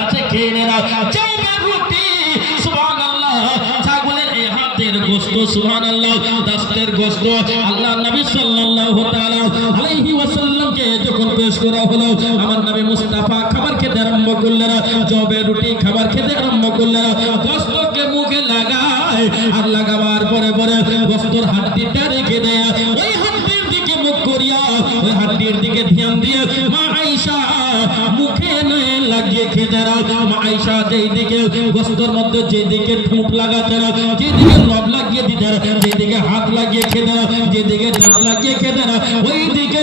আছে খেয়ে নেরা চাইবে রুটি সুবহানাল্লাহ ছাগলের এই হাতের গোশত সুবহানাল্লাহ দাস্তের গোশত আল্লাহ নবী সাল্লাল্লাহু তাআলা আলাইহি ওয়াসাল্লামকে যখন পেশ করা হলো আমার নবী মুস্তাফা খাবার খেতে আরম্ভ করলেন জবের রুটি খাবার খেতে আরম্ভ করলেন গোশতকে মুখে লাগায় আর লাগাবার পরে পরে গোশতর হাড্ডিটা রেখে দেয় ওই হাড্ডির দিকে মুখ করিয়া ওই হাড্ডির দিকে ধ্যান দিয়ে মা আয়েশা মুখে নয় লাগিয়ে খেতে মা আয়েশা যেই দিকে গোশতর মধ্যে যেদিকে ঠোঁট লাগাতেন যেদিকে রব লাগিয়ে দিতেন যেদিকে হাত লাগিয়ে খেতেন যেদিকে দাঁত লাগিয়ে খেতেন ওই দিকে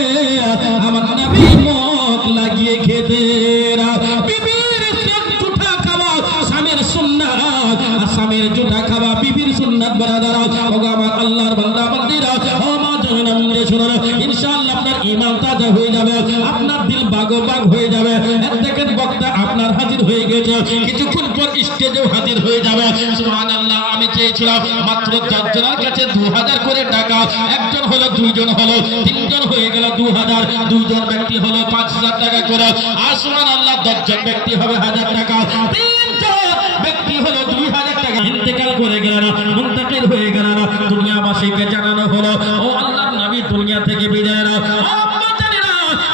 আমার নবী মুখ লাগিয়ে খেতেন বিবির জুঠা খাওয়া স্বামীর সুন্নাত আর স্বামীর জুঠা খাওয়া বিবির সুন্নাত বারাদারা ওগো আমার আল্লাহর বান্দা বান্দিরা ও মা জাহান্নামে শুনুন ইনশাআল্লাহ আপনার ঈমান তাজা হয়ে যাবে আপনার দিল বাগবাগ হয়ে যাবে দেখেন বক্তা আপনার হাজির হয়ে গেছে কিছুক্ষণ পর স্টেজেও হাজির হয়ে যাবে সুবহানাল্লাহ আমি চেয়েছিলাম মাত্র 10 জনের কাছে 2000 করে টাকা একজন হলো দুইজন হলো তিনজন হয়ে গেল 2000 দুইজন ব্যক্তি হলো 5000 টাকা করে আর সুবহানাল্লাহ 10 জন ব্যক্তি হবে 1000 টাকা তিনজন ব্যক্তি হলো 2000 টাকা ইন্তেকাল করে গেলেন মুনতাকিল হয়ে গেলেন দুনিয়াবাসীকে জানানো হলো ও আল্লাহর নবী দুনিয়া থেকে বিদায় নাও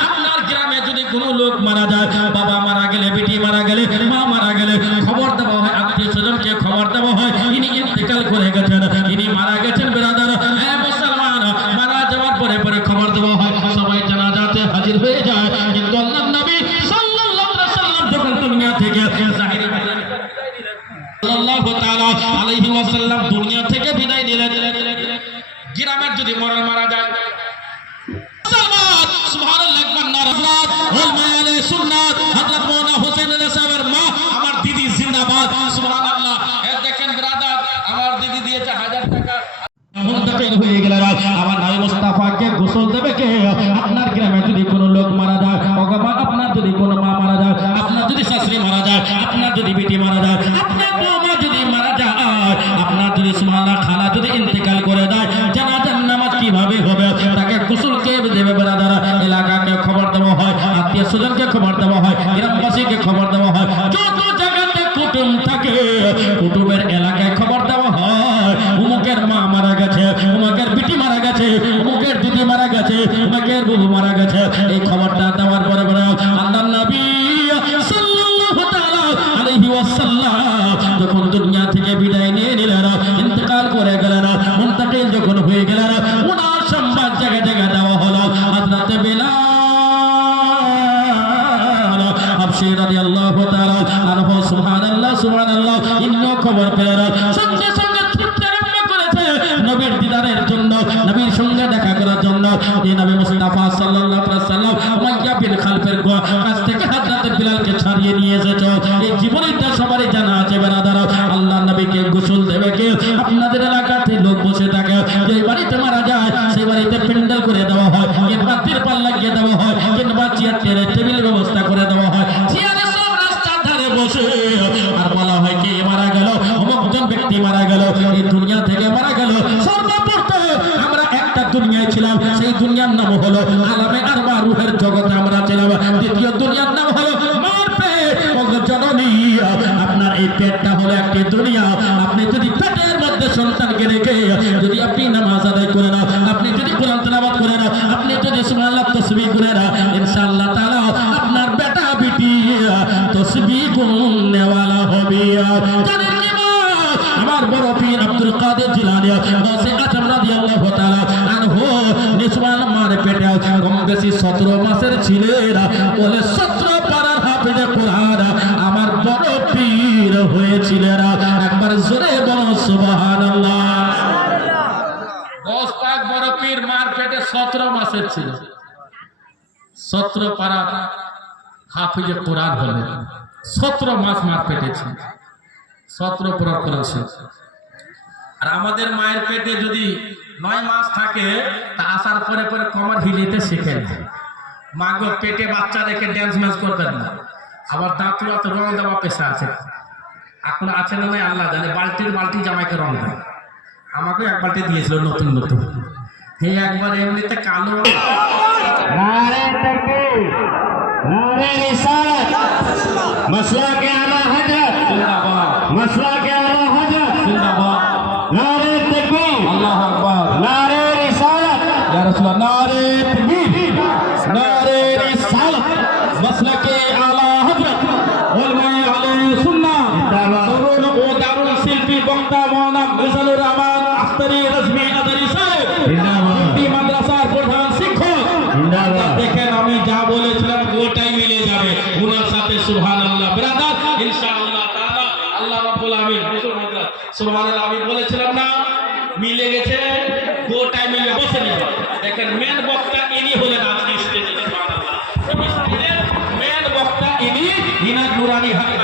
আপনার গ্রামে যদি কোনো লোক মারা যায় বাবা মারা গেলে বেটি মারা গেলে মা মারা গেলে খবর দেওয়া হয় আত্মীয় স্বজনকে খবর দেওয়া হয় ইনি ইন্তেকাল করে গেছেন ইনি মারা গেছেন বেরাদার হ্যাঁ মুসলমান মারা যাওয়ার পরে পরে খবর দেওয়া হয় সবাই জানাজাতে হাজির হয়ে যায় কিন্তু আল্লাহর নবী সাল্লাল্লাহু আলাইহি সাল্লাম যখন দুনিয়া থেকে জাহির সাল্লাল্লাহু তাআলা আলাইহি ওয়াসাল্লাম দুনিয়া থেকে বিদায় নিলেন গ্রামের যদি মরল মারা যায় সুবহানাল্লাহ একবার নারাত ওল মায়ালে সুন্নাত হযরত মাওলানা হোসেন সাহেবের মা আমার দিদি জিন্দাবাদ সুবহানাল্লাহ এই দেখেন ব্রাদার আমার দিদি দিয়েছে 1000 টাকা মুনতাকিল হয়ে গেল আমার নবী মুস্তাফাকে গোসল দেবে কে আপনার গ্রামে যদি কোনো লোক মারা যায় ওগো আপনার যদি কোনো মা মারা যায় আপনার যদি শাশুড়ি মারা যায় আপনার যদি বেটি মারা যায় আপনার বৌমা যদি মারা যায় আপনার যদি সুবহানাল্লাহ খালা যদি ইন্তেকাল করে দেয় জানাজার নামাজ কিভাবে হবে তাকে গোসল কে দেবে ব্রাদার এলাকাকে খবর দেওয়া হয় আত্মীয় স্বজনকে খবর দেওয়া হয় গ্রামবাসীকে খবর দেওয়া হয় যত জায়গাতে কুটুম থাকে কুটুমের এলাকায় খবর দেওয়া হয় উমুকের মা মারা গেছে উমুকের বিটি মারা গেছে উমুকের দিদি মারা গেছে উমুকের বউ মারা গেছে এই খবরটা দেওয়ার পরে পরে আল্লাহর নবী সাল্লাল্লাহু তাআলা আলাইহি ওয়াসাল্লাম যখন দুনিয়া থেকে বিদায় নিয়ে নিলেন ইন্তেকাল করে গেলেন মুনতাকিল যখন হয়ে গেলেন ওনার সংবাদ জায়গায় জায়গায় দেওয়া হলো হযরত বিলাল হাবশী রাদিয়াল্লাহু তাআলা আনহু সুবহানাল্লাহ সুবহানাল্লাহ ইন্ন খবর পেলেন সঙ্গে সঙ্গে ছুটতে আরম্ভ করেছে নবীর দিদারের জন্য নবীর সঙ্গে দেখা করার জন্য এই নবী মুস্তাফা সাল্লাল্লাহু আলাইহি ওয়াসাল্লাম উমাইয়া বিন খালফের কাছ থেকে হযরত বিলালকে ছাড়িয়ে নিয়ে এসেছে এই জীবনটা সবারই জানা আছে ব্রাদার আল্লাহর নবীকে গোসল দেবে কে আপনাদের এলাকাতে লোক বসে থাকে যে বাড়িতে মারা যায় সেই বাড়িতে প্যান্ডেল করে দেওয়া হয় কিংবা তিরপাল লাগিয়ে দেওয়া হয় কিংবা চেয়ার টেবিল ব্যবস্থা করে দেওয়া হয় চেয়ারে সব রাস্তার ধারে বসে আর বলা হয় কে মারা গেল অমুকজন ব্যক্তি মারা গেল এই দুনিয়া থেকে মারা গেল সর্বপ্রথম আমরা একটা দুনিয়ায় ছিলাম সেই দুনিয়ার নাম হলো আলামে আরওয়াহ রূহের জগতে আমরা ছিলাম দ্বিতীয় দুনিয়ার নাম হলো মার পেট জননী আপনার এই পেটটা হলো একটি দুনিয়া আপনি যদি পেটের মধ্যে সন্তানকে রেখে যদি আপনি নামাজ আদায় করে না আপনি যদি কোরআন তেলাওয়াত করে না আপনি যদি সুবহানাল্লাহ তাসবিহ করে না ইনশাআল্লাহ তাআলা আপনার বেটা বেটি তাসবিহ গুননেওয়ালা হবে জানেন কি আমার বড় পীর আব্দুল কাদের জিলানী গাউসে আজম রাদিয়াল্লাহু তাআলা আনহু নিসওয়ান মার পেটে কম বেশি 17 মাসের ছিলেন বলে 17 পারার হাফেজে কোরআন আমার বড় পীর হয়েছিলেন একবার জোরে বলো সুবহানাল্লাহ গাউস পাক বড় পীর মার পেটে 17 মাসের ছিল 17 পারা হাফেজে কোরআন হলেন 17 মাস মার পেটে ছিল 17 পড়া করেছে আর আমাদের মায়ের পেটে যদি 9 মাস থাকে তা আসার পরে পরে কমর হিলিতে শিখে না মা গো পেটে বাচ্চা রেখে ড্যান্স ম্যাচ করবেন না আবার দাঁতলা তো রং দেওয়া পেশা আছে এখন আছে না নাই আল্লাহ জানে বালতি জামাইকে রং দেয় আমাকে এক বালতি দিয়েছিল নতুন নতুন এই একবার এমনিতে কালো নারে তাকবীর নারে রিসালাত मसला के आला हजरत जिंदाबाद मसला के आला हजरत जिंदाबाद नारे तकबीर अल्लाह अकबर नारे रिसालत या रसूलुल्लाह नारे तकबीर नारे रिसालत मसला के आला हजरत उलमाए अहले सुन्नाह तरुण ও দারুণ শিল্পী বক্তা মাওলানা মিজানুর রহমান আখতারি রাজমি আদারি সাহেব जिंदाबाद এই মাদ্রাসার প্রধান শিক্ষক जिंदाबाद দেখেন আমি যা বলেছিলাম ওটাই মিলে যাবে ওনার সাথে সুবহানাল্লাহ ব্রাদার ইনশাআল্লাহ তাআলা আল্লাহ রাব্বুল আমিন সুবহানাল্লাহ আমি বলেছিলাম না মিলে গেছে ওটাই মিলে বসে নি দেখেন মেন বক্তা ইনি হলেন আজকে স্টেজে সুবহানাল্লাহ মেন বক্তা ইনি ইনা নুরানি হাত